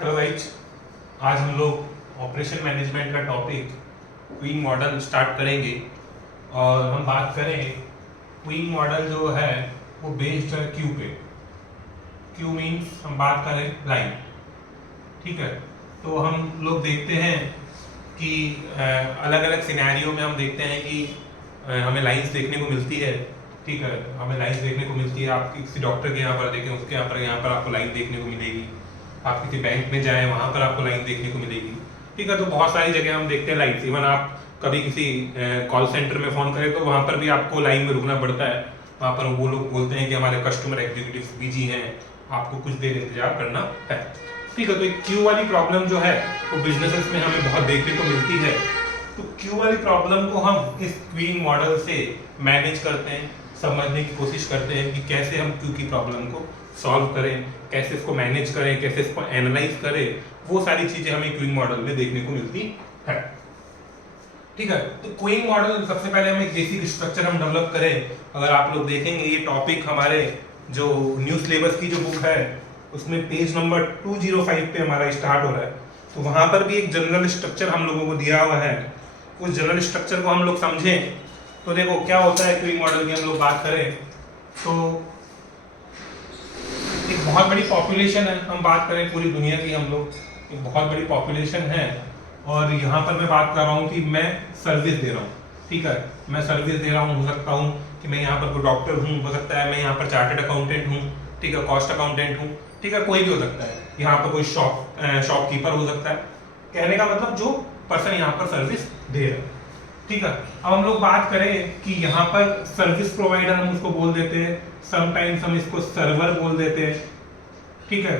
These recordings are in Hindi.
हेलो गाइज, आज हम लोग ऑपरेशन मैनेजमेंट का टॉपिक क्वीन मॉडल स्टार्ट करेंगे। और हम बात करें क्वीन मॉडल जो है वो बेस्ड है क्यू पे। क्यू मीन्स हम बात करें लाइन, ठीक है। तो हम लोग देखते हैं कि अलग अलग सिनेरियो में हम देखते हैं कि हमें लाइंस देखने को मिलती है, ठीक है। हमें लाइंस देखने को मिलती है। आप किसी डॉक्टर के यहाँ पर देखें, उसके यहाँ पर आपको लाइन देखने को मिलेगी। आप किसी बैंक में जाएं, वहां पर आपको लाइन देखने को मिलेगी, ठीक है। तो बहुत सारी जगह हम देखते हैं लाइन्स। इवन आप कभी किसी कॉल सेंटर में फोन करें तो वहां पर भी आपको लाइन में रुकना पड़ता है। वहां पर वो लोग बोलते हैं कि हमारे कस्टमर एग्जीक्यूटिव बिजी हैं, आपको कुछ देर इंतजार करना है, ठीक है। तो क्यू वाली प्रॉब्लम जो है वो बिजनेसेस में हमें बहुत देखने को मिलती है। तो क्यू वाली प्रॉब्लम को हम इस क्वीन मॉडल से मैनेज करते हैं, समझने की कोशिश करते हैं कि कैसे हम क्यू की प्रॉब्लम को सॉल्व करें, कैसे इसको मैनेज करें, कैसे इसको एनालाइज करें। वो सारी चीजें हमें क्यूइंग मॉडल में देखने को मिलती है, ठीक है। तो क्यूइंग मॉडल सबसे पहले हम एक बेसिक स्ट्रक्चर हम डेवलप करें। अगर आप लोग देखेंगे ये टॉपिक हमारे जो न्यू सिलेबस की जो बुक है उसमें पेज नंबर 205 पे हमारा स्टार्ट हो रहा है। तो वहां पर भी एक जनरल स्ट्रक्चर हम लोगों को दिया हुआ है। उस जनरल स्ट्रक्चर को हम लोग समझें तो देखो क्या होता है। क्यूइंग मॉडल की हम लोग बात करें तो एक बहुत बड़ी पॉपुलेशन है। हम बात करें पूरी दुनिया की, हम लोग एक बहुत बड़ी पॉपुलेशन है। और यहाँ पर मैं बात कर रहा हूँ कि मैं सर्विस दे रहा हूँ, ठीक है। मैं सर्विस दे रहा हूँ, हो सकता हूँ कि मैं यहाँ पर कोई डॉक्टर हूँ, हो सकता है मैं यहाँ पर चार्टर्ड अकाउंटेंट हूँ, ठीक है, कॉस्ट अकाउंटेंट हूँ, ठीक है, कोई भी हो सकता है। यहाँ पर कोई शॉपकीपर हो सकता है। कहने का मतलब जो पर्सन यहाँ पर सर्विस दे रहा है, ठीक है। अब हम लोग बात करें कि यहाँ पर सर्विस प्रोवाइडर हम उसको बोल देते हैं, समटाइम्स हम इसको सर्वर बोल देते हैं, ठीक है।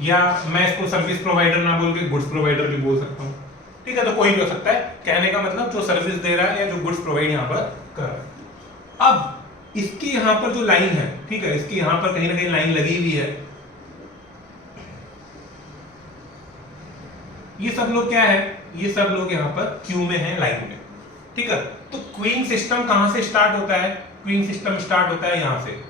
या मैं इसको सर्विस प्रोवाइडर ना बोल के गुड्स प्रोवाइडर भी बोल सकता हूँ, ठीक है। तो कोई भी हो सकता है। कहने का मतलब जो सर्विस दे रहा है या जो गुड्स प्रोवाइड यहाँ पर कर रहा है। अब इसकी यहाँ पर जो लाइन है, ठीक है, इसकी यहाँ पर कहीं ना कहीं लाइन लगी हुई है। ये सब लोग क्या है, ये सब लोग यहाँ पर क्यू में है, लाइन में, ठीक है। तो क्वीन सिस्टम कहां से स्टार्ट होता है? क्वीन सिस्टम स्टार्ट होता है यहां से,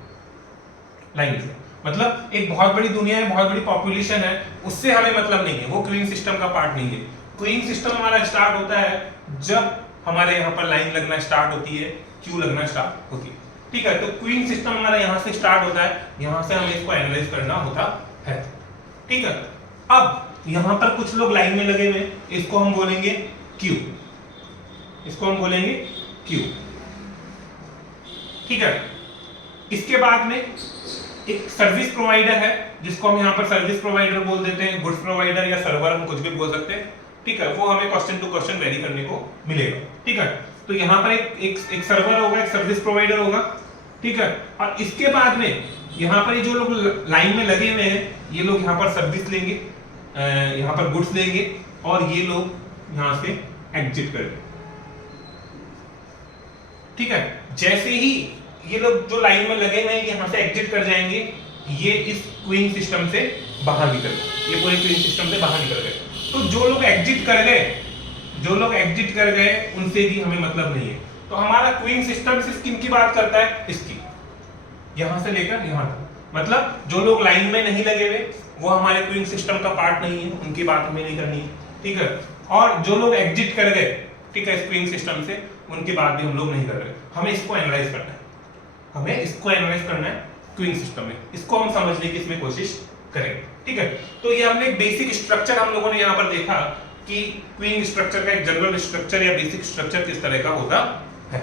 लाइन से। मतलब एक बहुत बड़ी दुनिया है, बहुत बड़ी पॉपुलेशन है, उससे हमें मतलब नहीं है, वो क्वीन सिस्टम का पार्ट नहीं है। क्वीन सिस्टम हमारा स्टार्ट होता है जब हमारे यहाँ पर लाइन लगना स्टार्ट होती है, क्यू लगना स्टार्ट होती है, ठीक है। तो क्वीन सिस्टम हमारा यहाँ से स्टार्ट होता है, यहाँ से हमें इसको एनालाइज करना होता है, ठीक है। अब यहाँ पर कुछ लोग लाइन में लगे हुए, इसको हम बोलेंगे क्यू, इसको हम बोलेंगे क्यू, ठीक है। इसके बाद में एक सर्विस प्रोवाइडर है जिसको हम यहाँ पर सर्विस प्रोवाइडर बोल देते हैं, गुड्स प्रोवाइडर या सर्वर हम कुछ भी बोल सकते हैं, ठीक है। वो हमें क्वेश्चन टू क्वेश्चन वेरी करने को मिलेगा, ठीक है। तो यहाँ पर एक सर्वर होगा, एक सर्विस प्रोवाइडर होगा, ठीक है। और इसके बाद में यहाँ पर जो लोग लाइन में लगे हुए हैं, ये लोग यहाँ पर सर्विस लेंगे, यहाँ पर गुड्स लेंगे, और ये लोग यहाँ से एग्जिट करेंगे, ठीक है। जैसे ही ये लोग जो लाइन में लगे हुए हैं यहाँ से एग्जिट कर जाएंगे, ये इस क्वीन सिस्टम से बाहर निकल गए, ये पूरे क्वीन सिस्टम से बाहर निकल गए। तो जो लोग एग्जिट कर गए, जो लोग एग्जिट कर गए उनसे भी हमें मतलब नहीं है। तो हमारा क्वीन सिस्टम सिर्फ किन की बात करता है? इसकी, यहां से लेकर यहां तक। मतलब जो लोग लाइन में नहीं लगे हुए वो हमारे क्वीन सिस्टम का पार्ट नहीं है, उनकी बात हमें नहीं करनी है, ठीक है। और जो लोग एग्जिट कर गए, ठीक है, इस क्वीन सिस्टम से, उनकी बात भी हम लोग नहीं कर रहे। हमें इसको एनालाइज करना है, हमें इसको एनालाइज करना है क्वीन सिस्टम में, इसको हम समझने की इसमें कोशिश करेंगे, ठीक है। तो ये हमने एक बेसिक स्ट्रक्चर हम लोगों ने यहाँ पर देखा कि क्वीन स्ट्रक्चर का एक जनरल स्ट्रक्चर या बेसिक स्ट्रक्चर किस तरह का होता है।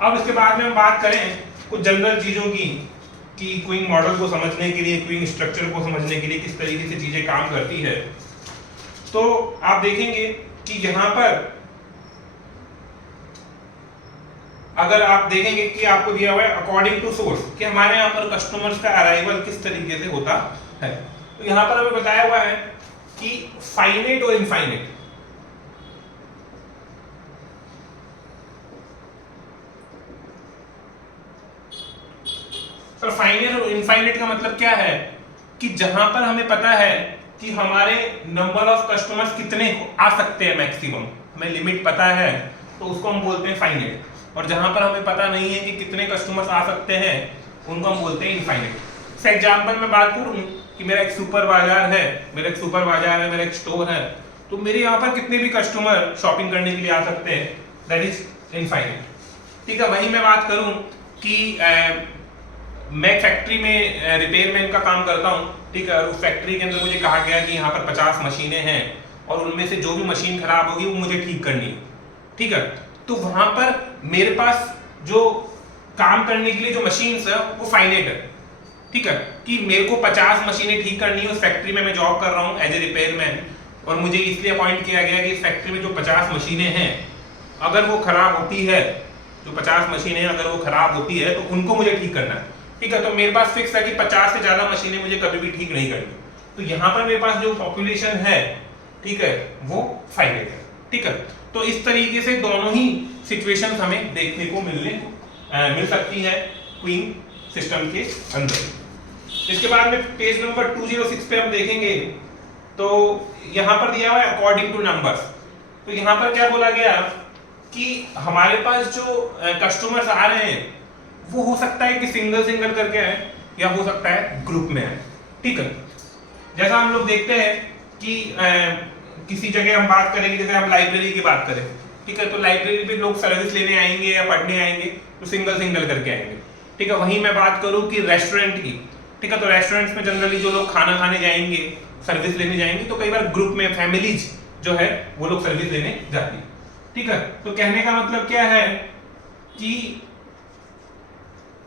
अब इसके बाद में हम बात करें कुछ जनरल चीजों की कि क्वीन मॉडल को समझने के लिए, क्वीन स्ट्रक्चर को समझने के लिए किस तरीके से चीजें काम करती है। तो आप देखेंगे कि यहाँ पर अगर आप देखेंगे कि आपको दिया हुआ है अकॉर्डिंग टू सोर्स कि हमारे यहाँ पर कस्टमर्स का अराइवल किस तरीके से होता है। तो यहाँ पर हमें बताया हुआ है कि फाइनाइट और इनफाइनाइट, तो फाइनाइट और इनफाइनाइट का मतलब क्या है कि जहां पर हमें पता है कि हमारे नंबर ऑफ कस्टमर्स कितने आ सकते हैं, मैक्सिमम हमें लिमिट पता है, तो उसको हम बोलते हैं फाइनाइट। और जहां पर हमें पता नहीं है कि कितने कस्टमर्स आ सकते हैं, उनको हम बोलते हैं इनफाइनाइट। फॉर एग्जाम्पल मैं बात करूं कि मेरा एक सुपर बाजार है, मेरा एक स्टोर है, तो मेरे यहाँ पर कितने भी कस्टमर शॉपिंग करने के लिए आ सकते हैं, दैट इज इनफाइनाइट। ठीक है, वहीं मैं बात करूं कि मैं फैक्ट्री में रिपेयरमैन का काम करता हूं, ठीक है, और उस फैक्ट्री के अंदर मुझे कहा गया कि यहाँ पर 50 मशीनें हैं और उनमें से जो भी मशीन खराब होगी वो मुझे ठीक करनी है। ठीक है, तो वहां पर मेरे पास जो काम करने के लिए जो मशीन्स है वो फाइनाइट है। ठीक है, कि मेरे को 50 मशीनें ठीक करनी है। उस फैक्ट्री में मैं जॉब कर रहा हूँ एज ए रिपेयरमैन, और मुझे इसलिए अपॉइंट किया गया कि इस फैक्ट्री में जो 50 मशीनें हैं अगर वो खराब होती है, जो 50 मशीनें अगर वो खराब होती है तो उनको मुझे ठीक करना है। ठीक है, तो मेरे पास फिक्स है कि 50 से ज्यादा मशीनें मुझे कभी भी ठीक नहीं करनी। तो यहाँ पर मेरे पास जो पॉपुलेशन है, ठीक है, वो फाइनाइट है। ठीक है, तो इस तरीके से दोनों ही सिचुएशंस हमें देखने को मिल सकती है क्वीन सिस्टम के अंदर। इसके बाद में पेज नंबर 206 पे हम देखेंगे तो यहाँ पर दिया हुआ है अकॉर्डिंग टू नंबर्स। तो यहाँ पर क्या बोला गया कि हमारे पास जो कस्टमर्स आ रहे हैं वो हो सकता है कि सिंगल करके आए या हो सकता है ग्रुप में आए। ठीक है, जैसा हम लोग देखते हैं कि किसी जगह हम बात करेंगे, जैसे हम लाइब्रेरी की बात करें, ठीक है, तो लाइब्रेरी पे लोग सर्विस लेने आएंगे या पढ़ने आएंगे तो सिंगल करके आएंगे। ठीक है, वहीं मैं बात करूं कि रेस्टोरेंट की, ठीक है, तो रेस्टोरेंट्स में जनरली जो लोग खाना खाने जाएंगे, सर्विस लेने जाएंगे, तो कई बार ग्रुप में फैमिलीज जो है वो लोग सर्विस लेने जाती है। ठीक है, तो कहने का मतलब क्या है कि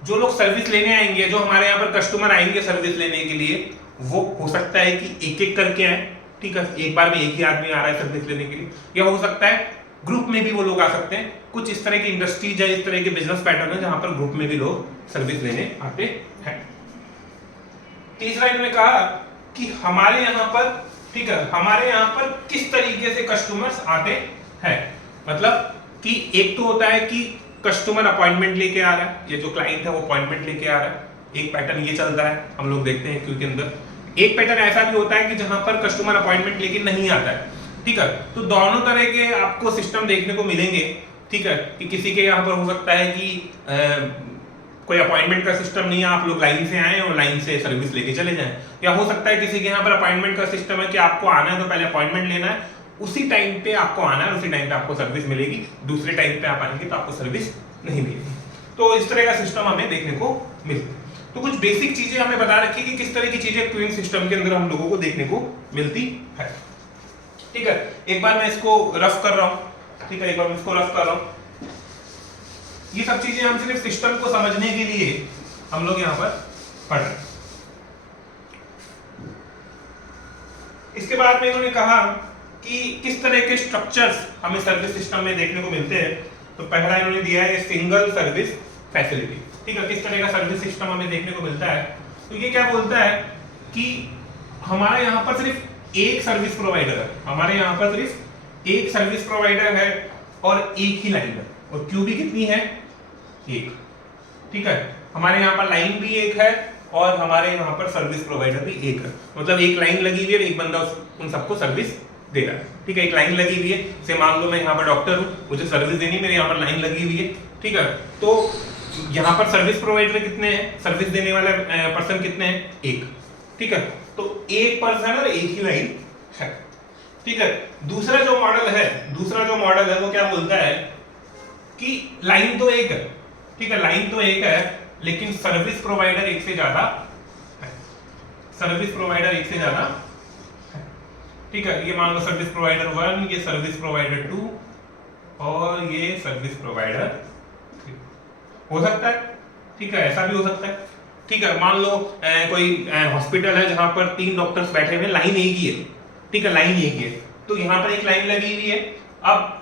जो लोग सर्विस लेने आएंगे, जो हमारे यहाँ पर कस्टमर आएंगे सर्विस लेने के लिए, वो हो सकता है कि एक करके आए। ठीक है, एक बार में एक ही आदमी आ रहा है सर्विस लेने के लिए, या हो सकता है ग्रुप में भी वो लोग आ सकते हैं। कुछ इस तरह की इंडस्ट्रीज है, इस तरह के बिजनेस पैटर्न है जहां पर ग्रुप में भी लोग सर्विस लेने आते हैं। तीसरा इन्होंने कहा कि हमारे यहाँ पर, ठीक है, हमारे यहाँ पर किस तरीके से कस्टमर्स आते हैं। मतलब कि एक तो होता है कि कस्टमर अपॉइंटमेंट लेके आ रहा है, ये जो क्लाइंट है वो अपॉइंटमेंट लेके आ रहा है, एक पैटर्न ये चलता है, हम लोग देखते हैं क्यू के अंदर। एक पैटर्न ऐसा भी होता है कि जहां पर कस्टमर अपॉइंटमेंट लेके नहीं आता है। ठीक है, तो दोनों तरह के आपको सिस्टम देखने को मिलेंगे। ठीक है, कि किसी के यहाँ पर हो सकता है कि कोई अपॉइंटमेंट का सिस्टम नहीं है, आप लोग लाइन से आए और लाइन से सर्विस लेके चले जाएं, या हो सकता है किसी के यहाँ पर अपॉइंटमेंट का सिस्टम है कि आपको आना है तो पहले अपॉइंटमेंट लेना है, उसी टाइम पे आपको आना है, उसी टाइम पे आपको सर्विस मिलेगी, दूसरे टाइम पे आप आएंगे तो आपको सर्विस नहीं मिलेगी। तो इस तरह का सिस्टम हमें देखने को मिलता है। तो कुछ बेसिक चीजें हमें बता रखी कि किस तरह की चीजें क्वीन सिस्टम के अंदर हम लोगों को देखने को मिलती है। ठीक है, एक बार मैं इसको रफ कर रहा हूं। ठीक है, एक बार मैं इसको रफ कर रहा हूं। ये सब चीजें हम सिर्फ सिस्टम को समझने के लिए हम लोग यहां पर पढ़ रहे हैं। इसके बाद में इन्होंने कहा कि किस तरह के स्ट्रक्चर्स हमें सर्विस सिस्टम में देखने को मिलते हैं। तो पहला इन्होंने दिया है सिंगल सर्विस फैसिलिटी। ठीक है, किस तरह का सर्विस सिस्टम हमें देखने को मिलता है। तो ये क्या बोलता है कि हमारे यहाँ पर सिर्फ एक सर्विस प्रोवाइडर है, हमारे यहाँ पर सिर्फ एक सर्विस प्रोवाइडर है और एक ही लाइन है, और क्यू भी कितनी है, एक। ठीक है, हमारे यहाँ पर लाइन भी एक है और हमारे यहाँ पर सर्विस प्रोवाइडर भी एक है। मतलब एक लाइन लगी हुई है, एक बंदा उन सबको सर्विस दे रहा है। ठीक है, एक लाइन लगी हुई है, से मान लो मैं यहाँ पर डॉक्टर हूँ, मुझे सर्विस देनी, मेरे यहाँ पर लाइन लगी हुई है। ठीक है, तो यहाँ पर सर्विस प्रोवाइडर कितने हैं, सर्विस देने वाले पर्सन कितने हैं, एक। ठीक है, तो एक पर्सन और एक ही लाइन है। ठीक है, दूसरा जो मॉडल है वो क्या बोलता है कि लाइन तो एक है। ठीक है, लाइन तो एक है लेकिन सर्विस प्रोवाइडर एक से ज्यादा है, सर्विस प्रोवाइडर एक से ज्यादा है। ठीक है, ये मान लो सर्विस प्रोवाइडर 1, ये सर्विस प्रोवाइडर 2 और ये सर्विस प्रोवाइडर 3 हो सकता है। ठीक है, ऐसा भी हो सकता है। ठीक है, मान लो कोई हॉस्पिटल है जहां पर 3 डॉक्टर्स बैठे हुए, लाइन एक ही है। ठीक है, लाइन एक ही है, तो यहाँ पर एक लाइन लगी हुई है। अब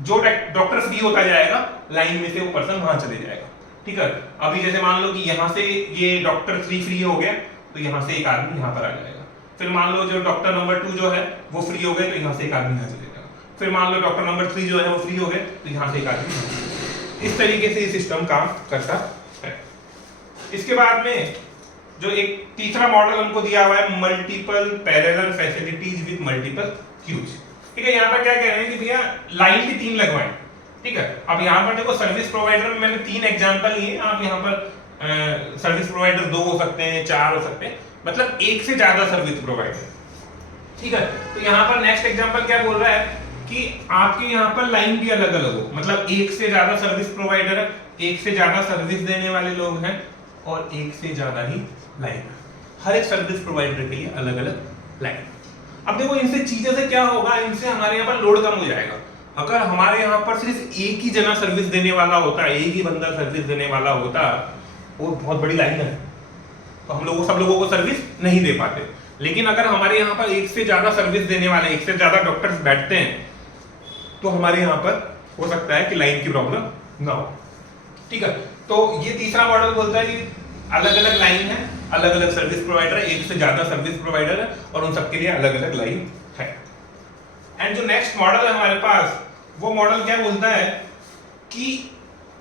जो डॉक्टर फ्री होता जाएगा लाइन में से वो पर्सन वहां चले जाएगा। ठीक है, अभी जैसे मान लो कि यहाँ से ये डॉक्टर फ्री हो गया तो यहाँ से एक आदमी यहाँ पर आ जाएगा। फिर मान लो जो डॉक्टर नंबर 2 जो है वो फ्री हो गए तो यहाँ से एक आदमी यहाँ चले जाएगा। फिर मान लो डॉक्टर नंबर 3 जो है वो फ्री हो गए तो यहाँ से एक आदमी। इस तरीके से ये सिस्टम काम करता है। इसके बाद में जो एक तीसरा मॉडल हमको दिया हुआ है multiple parallel facilities with multiple queues. ठीक है, यहाँ पर क्या कह रहे हैं कि भैया लाइन भी 3 लगवाएं। ठीक है, अब यहाँ पर देखो सर्विस प्रोवाइडर में मैंने 3 एग्जांपल लिए, आप यहाँ पर सर्विस प्रोवाइडर 2 हो सकते हैं, 4 हो सकते हैं, मतलब एक से ज्यादा सर्विस प्रोवाइडर। ठीक है, तो यहाँ पर नेक्स्ट एग्जांपल क्या बोल रहा है कि आपके यहाँ पर लाइन भी अलग अलग हो, मतलब एक से ज्यादा सर्विस प्रोवाइडर है, एक से ज्यादा सर्विस देने वाले लोग हैं और एक से ज्यादा ही लाइन, हर एक सर्विस प्रोवाइडर के लिए अलग अलग लाइन। अब देखो इनसे चीजों से क्या होगा, इनसे हमारे यहाँ पर लोड कम हो जाएगा। अगर हमारे यहाँ पर सिर्फ एक ही जना सर्विस देने वाला होता, एक ही बंदा सर्विस देने वाला होता, वो बहुत बड़ी लाइन है, तो हम लोग सब लोगों को सर्विस नहीं दे पाते। लेकिन अगर हमारे यहाँ पर एक से ज्यादा सर्विस देने वाले, एक से ज्यादा डॉक्टर्स बैठते हैं, तो हमारे यहाँ पर हो सकता है कि लाइन की प्रॉब्लम ना हो। ठीक है, तो ये तीसरा मॉडल बोलता है कि अलग अलग लाइन है, अलग अलग सर्विस प्रोवाइडर है, एक से ज्यादा सर्विस प्रोवाइडर है और उन सबके लिए अलग अलग लाइन है। एंड जो नेक्स्ट मॉडल है हमारे पास, वो मॉडल क्या बोलता है कि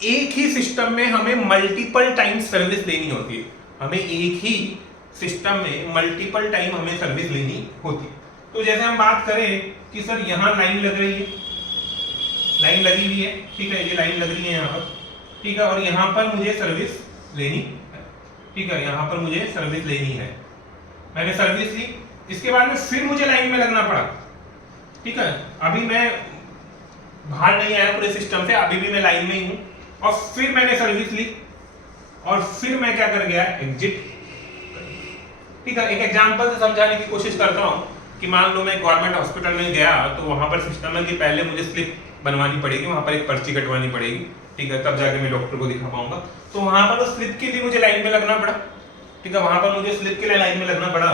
एक ही सिस्टम में हमें मल्टीपल टाइम सर्विस देनी होती है, हमें एक ही सिस्टम में मल्टीपल टाइम हमें सर्विस लेनी होती है। तो जैसे हम बात करें कि सर यहाँ लाइन लग रही है, लाइन लगी हुई है, ठीक है, ये लाइन लग रही है यहाँ पर, ठीक है, और यहाँ पर मुझे सर्विस लेनी है, ठीक है, यहाँ पर मुझे सर्विस लेनी है, मैंने सर्विस ली, इसके बाद में फिर मुझे लाइन में लगना पड़ा। ठीक है, अभी मैं बाहर नहीं आया पूरे सिस्टम से, अभी भी मैं लाइन में ही हूँ, और फिर मैंने सर्विस ली और फिर मैं क्या कर गया, एग्जिट। ठीक है, एक एग्जांपल से समझाने की कोशिश करता हूँ कि मान लो मैं गवर्नमेंट हॉस्पिटल में गया, तो वहां पर सिस्टम है कि पहले मुझे स्लिप बनवानी पड़ेगी, वहां पर एक पर्ची कटवानी पड़ेगी, ठीक है, तब जाके मैं डॉक्टर को दिखा पाऊंगा। तो वहां पर उस स्लिप के लिए मुझे लाइन में लगना पड़ा। ठीक है, वहां पर मुझे स्लिप के लिए लाइन में लगना पड़ा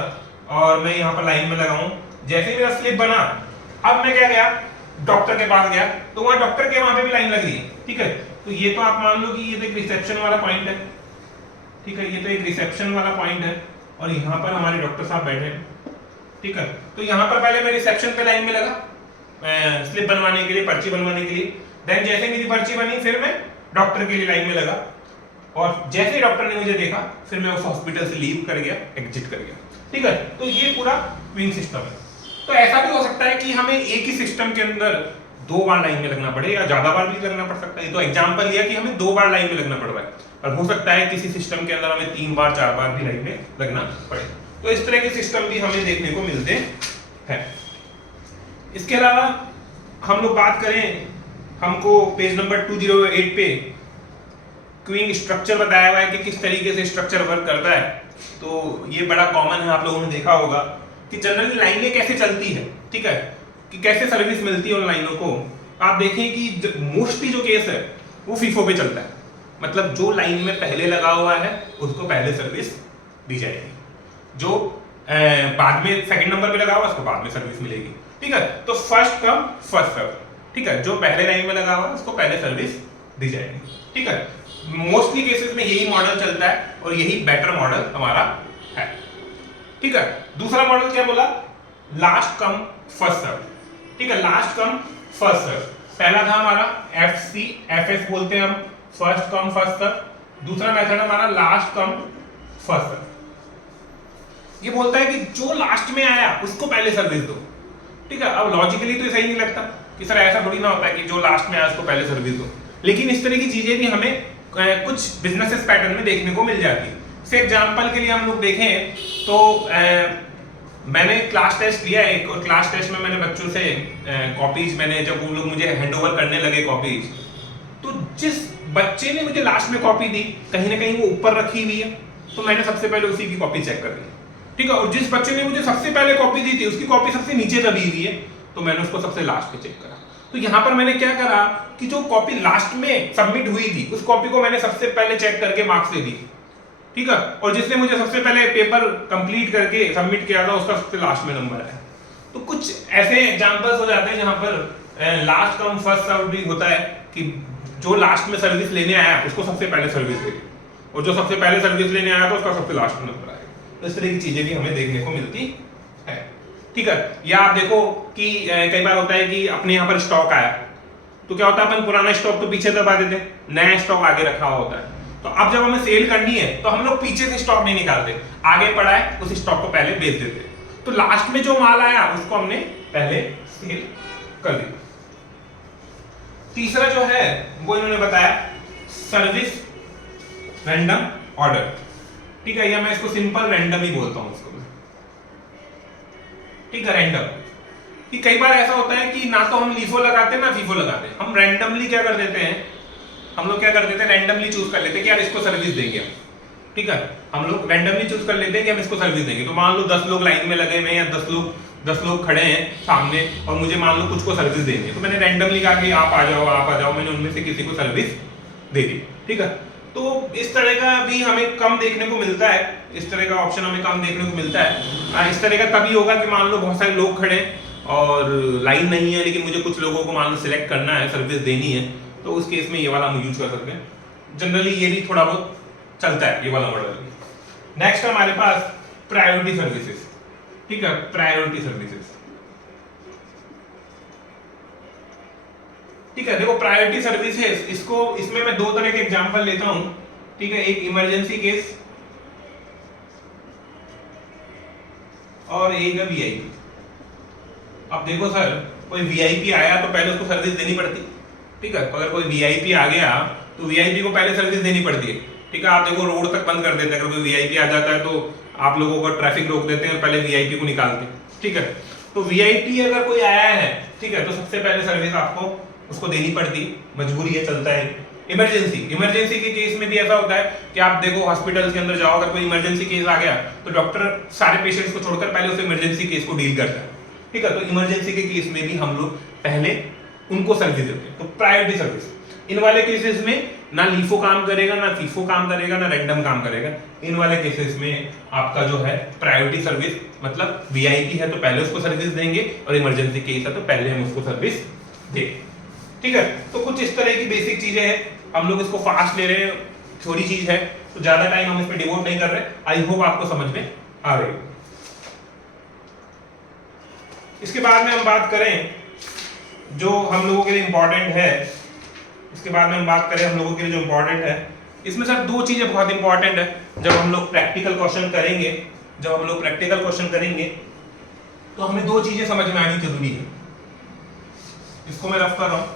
और मैं यहाँ पर लाइन में लगा हूँ। जैसे ही मेरा स्लिप बना, अब मैं क्या गया, डॉक्टर के पास गया, तो वहां डॉक्टर के वहां पे भी लाइन लग रही है। ठीक है, तो ये तो आप मान लो कि ये तो एक रिसेप्शन वाला पॉइंट है। ठीक है, ये तो एक रिसेप्शन वाला पॉइंट है और यहाँ पर हमारे डॉक्टर साहब बैठे हैं। ठीक है, तो यहाँ पर पहले मैं रिसेप्शन पे लाइन में लगा स्लिप बनवाने के लिए, पर्ची बनवाने के लिए। देन जैसे मेरी पर्ची बनी, फिर मैं डॉक्टर के लिए लाइन में लगा और जैसे ही डॉक्टर ने मुझे देखा, फिर मैं उस हॉस्पिटल से लीव कर गया, एग्जिट कर गया। ठीक है, तो ये पूरा क्वीन सिस्टम है। तो ऐसा भी हो सकता है कि हमें एक ही सिस्टम के अंदर 2 बार लाइन में लगना पड़े या ज्यादा बार भी लगना पड़ सकता है। तो एग्जांपल लिया कि हमें 2 बार लाइन में लगना पड़ रहा है, और हो सकता है किसी सिस्टम के अंदर हमें 3 बार 4 बार भी लाइन में लगना पड़े। तो इस तरह के सिस्टम भी हमें देखने को मिलते हैं। इसके अलावा हम लोग बात करें, हमको पेज नंबर 208 पे क्वीन स्ट्रक्चर बताया हुआ है कि किस तरीके से स्ट्रक्चर वर्क करता है। तो ये बड़ा कॉमन है, आप लोगों ने देखा होगा कि जनरली लाइनें कैसे चलती है। ठीक है, कि कैसे सर्विस मिलती है उन लाइनों को। आप देखें कि मोस्टली जो केस है वो फीफो पे चलता है, मतलब जो लाइन में पहले लगा हुआ है उसको पहले सर्विस दी जाएगी, जो बाद में सेकंड नंबर पे लगा हुआ उसको बाद में सर्विस मिलेगी। ठीक है, तो फर्स्ट कम फर्स्ट सर्व। ठीक है, जो पहले लाइन में लगा हुआ है उसको पहले सर्विस दी जाएगी। ठीक है, मोस्टली केसेस में यही मॉडल चलता है और यही बेटर मॉडल हमारा है। ठीक है, दूसरा मॉडल क्या बोला, लास्ट कम फर्स्ट सर्व। ठीक है, लास्ट कम फर्स्ट सर्व पहला था हमारा FC FS बोलते हैं हम, फर्स्ट कम फर्स्ट सर्व। दूसरा मेथड हमारा लास्ट कम फर्स्ट सर्व। ये बोलता है कि जो लास्ट में आया उसको पहले सर्विस दो। ठीक है, अब लॉजिकली तो सही नहीं लगता कि सर ऐसा थोड़ी ना होता है कि जो लास्ट में आया उसको पहले सर्विस दो, लेकिन इस तरह की चीजें भी हमें कुछ बिजनेसेस पैटर्न में देखने को मिल जाती है। से एग्जांपल के लिए हम लोग देखें तो मैंने क्लास टेस्ट लिया है एक, और क्लास टेस्ट में मैंने बच्चों से कॉपीज, मैंने जब वो लोग मुझे हैंडओवर करने लगे कॉपीज, तो जिस बच्चे ने मुझे लास्ट में कॉपी दी कहीं ना कहीं वो ऊपर रखी हुई है, तो मैंने सबसे पहले उसी की कॉपी चेक कर ली। ठीक है, और जिस बच्चे ने मुझे सबसे पहले कॉपी दी थी उसकी कॉपी सबसे नीचे दबी हुई है, तो मैंने उसको सबसे लास्ट पे चेक करा। तो यहाँ पर मैंने क्या करा कि जो कॉपी लास्ट में सबमिट हुई थी उस कॉपी को मैंने सबसे पहले चेक करके मार्क्स दे दी। ठीक है, और जिसने मुझे सबसे पहले पेपर कंप्लीट करके सबमिट किया था उसका सबसे लास्ट में नंबर है। तो कुछ ऐसे एग्जांपल्स हो जाते हैं जहां पर लास्ट कम फर्स्ट सर्व भी होता है कि जो लास्ट में सर्विस लेने आया उसको सबसे पहले सर्विस दे दी, और जो सबसे पहले सर्विस लेने आया था उसका सबसे लास्ट में नंबर आएगा। तो इस तरह की चीजें भी हमें देखने को मिलती है। ठीक है, या आप देखो कि कई बार होता है कि अपने यहाँ पर स्टॉक आया, तो क्या होता है अपन पुराना स्टॉक तो पीछे दबा देते, नया स्टॉक आगे रखा हुआ होता है। तो अब जब हमें सेल करनी है तो हम लोग पीछे से स्टॉक नहीं निकालते, आगे पड़ा है उस स्टॉक को पहले बेच देते। तो लास्ट में जो माल आया उसको हमने पहले सेल कर दिया। तीसरा जो है वो इन्होंने बताया सर्विस रैंडम ऑर्डर, ठीक है, या मैं इसको सिंपल रैंडम ही बोलता हूं इसको, ठीक है, रैंडम। कि कई बार ऐसा होता है कि ना तो हम लीफो लगाते हैं ना फीफो लगाते हैं, हम रैंडमली क्या कर देते हैं, हम लोग क्या कर देते हैं, रैंडमली चूज कर लेते हैं कि यार इसको सर्विस देंगे हम, ठीक है, हम लोग रैंडमली चूज कर लेते हैं कि हम इसको सर्विस देंगे। तो मान लो 10 लोग लाइन में लगे हुए हैं या 10 लोग खड़े हैं सामने और मुझे मान लो कुछ को सर्विस देनी है, तो मैंने रैंडमली कहा कि आप आ जाओ, मैंने उनमें से किसी को सर्विस दे दी, ठीक है। तो इस तरह का भी हमें कम देखने को मिलता है, इस तरह का ऑप्शन हमें कम देखने को मिलता है। इस तरह का तभी होगा कि मान लो बहुत सारे लोग खड़े हैं और लाइन नहीं है, लेकिन मुझे कुछ लोगों को मान लो सिलेक्ट करना है, सर्विस देनी है, तो उस केस में ये वाला हम यूज कर सकते हैं। जनरली ये भी थोड़ा बहुत चलता है, ये वाला मॉडल। नेक्स्ट है हमारे पास प्रायोरिटी सर्विसेज, ठीक है, प्रायोरिटी सर्विसेज, ठीक है। देखो प्रायोरिटी सर्विसेज, इसमें मैं दो तरह के एग्जांपल लेता हूं, ठीक है, एक इमरजेंसी केस और एक है वीआईपी। अब देखो सर, कोई वीआईपी आया तो पहले उसको सर्विस देनी पड़ती, ठीक है, अगर कोई वीआईपी आ गया तो वीआईपी को पहले सर्विस देनी पड़ती है, ठीक है। आप देखो रोड तक बंद कर देते हैं, अगर कोई वीआईपी आ जाता है तो आप लोगों को ट्रैफिक रोक देते हैं, पहले वीआईपी को निकालते हैं, ठीक है। तो वीआईपी अगर कोई आया है, ठीक है, तो सबसे पहले सर्विस आपको उसको देनी पड़ती, मजबूरी है, चलता है। इमरजेंसी के केस में भी ऐसा होता है कि आप देखो हॉस्पिटल के अंदर जाओ, अगर कोई इमरजेंसी केस आ गया तो डॉक्टर सारे पेशेंट्स को छोड़कर पहले उस इमरजेंसी केस को डील करता है, ठीक है। तो इमरजेंसी के केस में भी हम लोग पहले उनको सर्विस देते हैं, तो प्रायोरिटी सर्विस। इन वाले केसेस में ना लीफो काम करेगा, ना फीफो काम करेगा, ना रैंडम काम करेगा। इन वाले केसेस में आपका जो है प्रायोरिटी सर्विस, मतलब वीआईपी है तो पहले उसको सर्विस देंगे और इमरजेंसी केस है तो पहले हम उसको सर्विस देंगे, ठीक है। तो कुछ इस तरह की बेसिक चीजें हैं, हम लोग इसको फास्ट ले रहे हैं, थोड़ी चीज है तो ज्यादा टाइम हम इस पे डिवोट नहीं कर रहे। आई होप आपको समझ में आ रही है। इसके बाद में हम बात करें जो हम लोगों के लिए इंपॉर्टेंट है, इसके बाद में हम बात करें हम लोगों के लिए जो इंपॉर्टेंट है, इसमें सर दो चीजें बहुत इंपॉर्टेंट है। जब हम लोग प्रैक्टिकल क्वेश्चन करेंगे तो हमें दो चीजें समझ में आनी जरूरी है। इसको मैं रफ कर रहा हूं,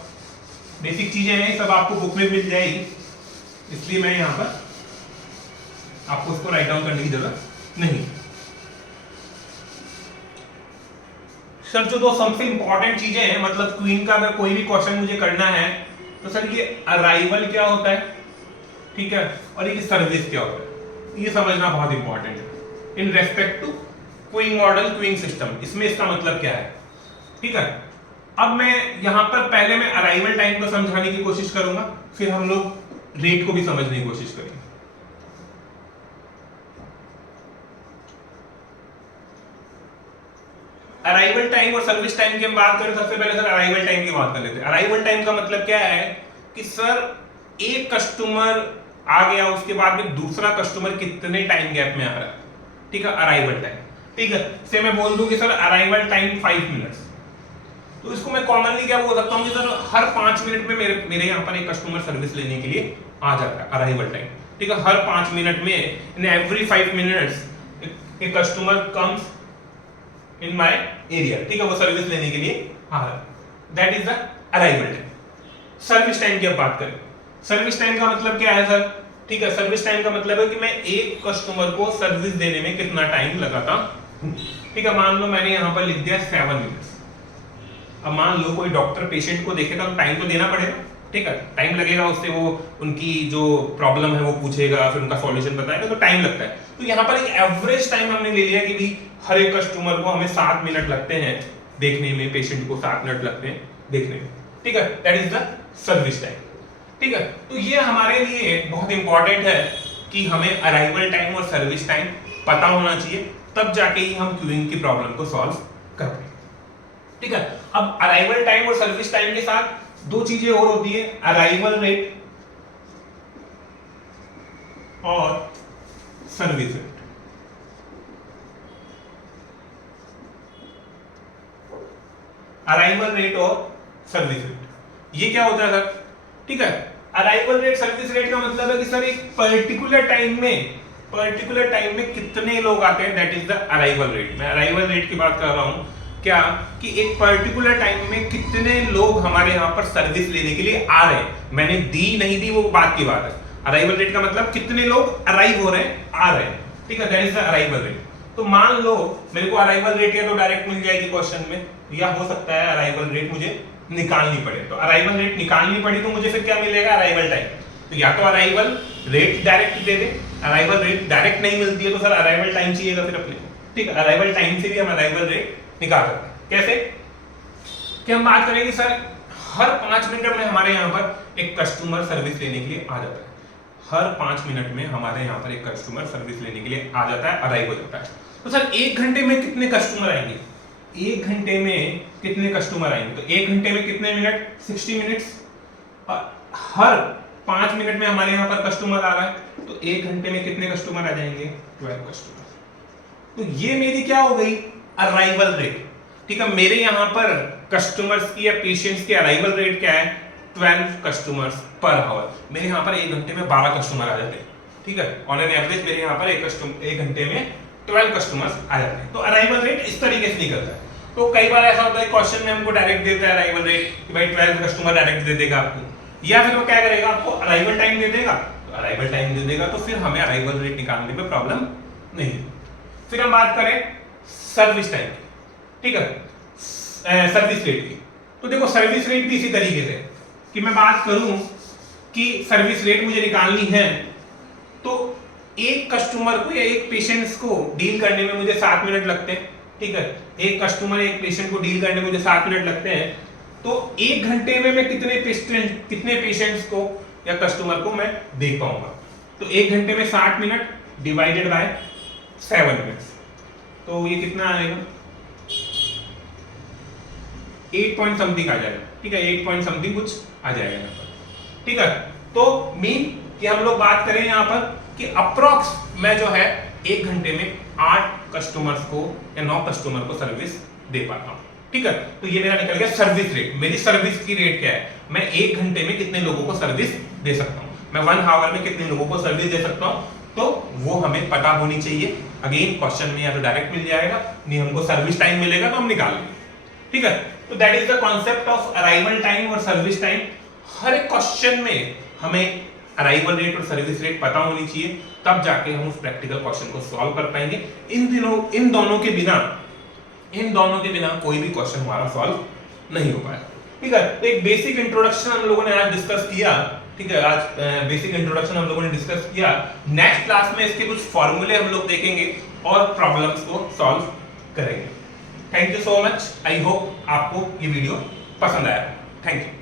बेसिक चीजें हैं, सब आपको बुक में मिल जाएगी, इसलिए मैं यहां पर आपको इसको राइट डाउन करने की जरूरत नहीं। सर जो दो सबसे इंपॉर्टेंट चीजें हैं, मतलब क्वीन का अगर कोई भी क्वेश्चन मुझे करना है तो सर ये अराइवल क्या होता है, ठीक है, और ये सर्विस क्या होता है, ये समझना बहुत इंपॉर्टेंट है in respect to queuing model, queuing system. इसमें इसका मतलब क्या है, ठीक है। अब मैं यहां पर पहले मैं अराइवल टाइम को समझाने की कोशिश करूंगा, फिर हम लोग रेट को भी समझने की कोशिश करेंगे। अराइवल टाइम और सर्विस टाइम की हम बात करें, सबसे पहले सर अराइवल टाइम की बात कर लेते हैं। अराइवल टाइम का मतलब क्या है कि सर एक कस्टमर आ गया, उसके बाद में दूसरा कस्टमर कितने टाइम गैप में आ रहा है, ठीक है, अराइवल टाइम, ठीक है। से मैं बोल दूं कि सर अराइवल टाइम 5 मिनट्स, तो इसको मैं कॉमनली क्या बोल सकता हूं कि सर हर 5 मिनट में मेरे यहाँ पर एक कस्टमर सर्विस लेने के लिए आ जाता है, अराइवल टाइम, ठीक है। हर 5 मिनट में, इन एवरी 5 मिनट्स एक customer comes in my area, ठीक है, वो सर्विस लेने के लिए आ रहा है, that is the arrival time. Service time की अब बात करें, सर्विस टाइम का मतलब क्या है सर, ठीक है, सर्विस टाइम का मतलब है कि मैं एक कस्टमर को सर्विस देने में कितना टाइम लगाता हूं, ठीक है। मान लो मैंने यहां पर लिख दिया 7 मिनट्स। अब मान लो कोई डॉक्टर पेशेंट को देखेगा तो टाइम तो देना पड़ेगा, ठीक है, टाइम लगेगा, उससे वो उनकी जो प्रॉब्लम है वो पूछेगा, फिर उनका सॉल्यूशन बताएगा, तो टाइम लगता है। तो यहाँ पर एक एवरेज टाइम हमने ले लिया कि भी हर एक कस्टमर को हमें 7 मिनट लगते हैं देखने में, पेशेंट को 7 मिनट लगते हैं देखने में, ठीक है, that is the service time, ठीक है। तो ये हमारे लिए बहुत इंपॉर्टेंट है कि हमें अराइवल टाइम और सर्विस टाइम पता होना चाहिए, तब जाके ही हम क्यूइंग की प्रॉब्लम को सॉल्व कर पाएंगे, ठीक है। अब अराइवल टाइम और सर्विस टाइम के साथ दो चीजें और होती है, अराइवल रेट और सर्विस रेट। अराइवल रेट और सर्विस रेट ये क्या होता है सर, ठीक है। अराइवल रेट, सर्विस रेट का मतलब है कि सर एक पर्टिकुलर टाइम में कितने लोग आते हैं, that is the arrival rate. मैं अराइवल रेट की बात कर रहा हूं क्या, कि एक पर्टिकुलर टाइम में कितने लोग हमारे यहाँ पर सर्विस लेने के लिए आ रहे हैं। मैंने दी नहीं दी वो बात की बात है, अराइवल रेट का मतलब कितने लोग अराइव हो रहे हैं, आ रहे हैं, ठीक है, that is the arrival rate. तो मान लो मेरे को अराइवल रेट या तो डायरेक्ट मिल जाएगी क्वेश्चन में, या हो सकता है अराइवल रेट मुझे निकालनी पड़े। तो अराइवल रेट निकालनी पड़ी तो मुझे फिर क्या मिलेगा, अराइवल टाइम। तो या तो अराइवल रेट डायरेक्ट दे दे, अराइवल रेट डायरेक्ट नहीं मिलती है तो सर अराइवल टाइम चाहिएगा फिर अपने, ठीक है। अराइवल टाइम से भी हम अराइवल रेट निकाल सकते हैं। कैसे कि हम बात करेंगे सर हर 5 मिनट में हमारे यहाँ पर एक कस्टमर सर्विस लेने के लिए आ जाता है, हर 5 मिनट में हमारे यहाँ पर एक कस्टमर सर्विस लेने के लिए आ जाता है, अराइव हो जाता है। तो सर 1 घंटे में कितने कस्टमर आएंगे, 1 घंटे में कितने कस्टमर आएंगे, तो 1 घंटे में कितने मिनट, 60 मिनट्स। हर 5 मिनट में हमारे यहाँ पर कस्टमर आ रहा है, तो 1 घंटे में कितने कस्टमर आ जाएंगे, 12 कस्टमर। तो ये मेरी क्या हो गई, अराइवल रेट, ठीक है। मेरे यहाँ पर कस्टमर्स की या पेशेंट्स की अराइवल रेट क्या है, 12 कस्टमर्स पर आवर। मेरे यहाँ पर 1 घंटे में 12 कस्टमर आ जाते हैं, ठीक है। ऑन एन एवरेज मेरे यहाँ पर 1 घंटे में 12 कस्टमर्स आ जाते हैं। तो अराइवल रेट इस तरीके से निकलता है। तो कई बार ऐसा होता है क्वेश्चन में हमको डायरेक्ट देता है अराइवल रेट कि भाई 12 कस्टमर डायरेक्ट दे देगा आपको, या फिर वो क्या करेगा, आपको अराइवल टाइम दे देगा। तो अराइवल टाइम दे देगा तो फिर हमें अराइवल रेट निकालने में प्रॉब्लम नहीं है। फिर हम बात करें सर्विस टाइम की, ठीक है, सर्विस रेट की। तो देखो सर्विस रेट भी इसी तरीके से कि मैं बात करूं कि सर्विस रेट मुझे निकालनी है, तो एक कस्टमर को या एक पेशेंट्स को डील करने में मुझे 7 मिनट लगते हैं, ठीक है। एक कस्टमर एक पेशेंट को डील करने में मुझे 7 मिनट लगते हैं, तो 1 घंटे में मैं कितने पेशेंट्स को या कस्टमर को मैं देख पाऊंगा। तो 1 घंटे में 60 मिनट डिवाइडेड बाय 7 मिनट्स, तो ये कितना आएगा, 8 पॉइंट समथिंग आ जाएगा, ठीक है, 8 पॉइंट समथिंग कुछ आ जाएगा यहाँ पर, ठीक है। तो मीन कि हम लोग बात करें यहाँ पर कि अप्रॉक्स मैं जो है 1 घंटे में 8 कस्टमर्स को या 9 कस्टमर को सर्विस दे पाता हूँ, ठीक है। तो ये मेरा निकल गया सर्विस रेट। मेरी सर्विस की रेट क्या है, मैं 1 घंटे में कितने लोगों को सर्विस दे सकता हूँ, मैं 1 आवर में कितने लोगों को सर्विस दे सकता हूँ, तो वो हमें पता होनी चाहिए। अगेन क्वेश्चन में या तो डायरेक्ट मिल जाएगा, नहीं हमको सर्विस टाइम मिलेगा तो हम निकाल लेंगे, ठीक है। तो that is the concept of arrival time और सर्विस टाइम। हर एक क्वेश्चन में हमें अराइवल रेट और सर्विस रेट पता होनी चाहिए, तब जाके हम उस प्रैक्टिकल क्वेश्चन को सॉल्व कर पाएंगे। इन दोनों के बिना कोई भी क्वेश्चन हमारा सॉल्व नहीं हो पाएगा, ठीक है। तो एक बेसिक इंट्रोडक्शन हम लोगों ने आज डिस्कस किया, ठीक है। आज बेसिक इंट्रोडक्शन हम लोगों ने डिस्कस किया। नेक्स्ट क्लास में इसके कुछ फॉर्मूले हम लोग देखेंगे और प्रॉब्लम्स को सॉल्व करेंगे। Thank you so much. I hope आपको ये वीडियो पसंद आया। Thank you.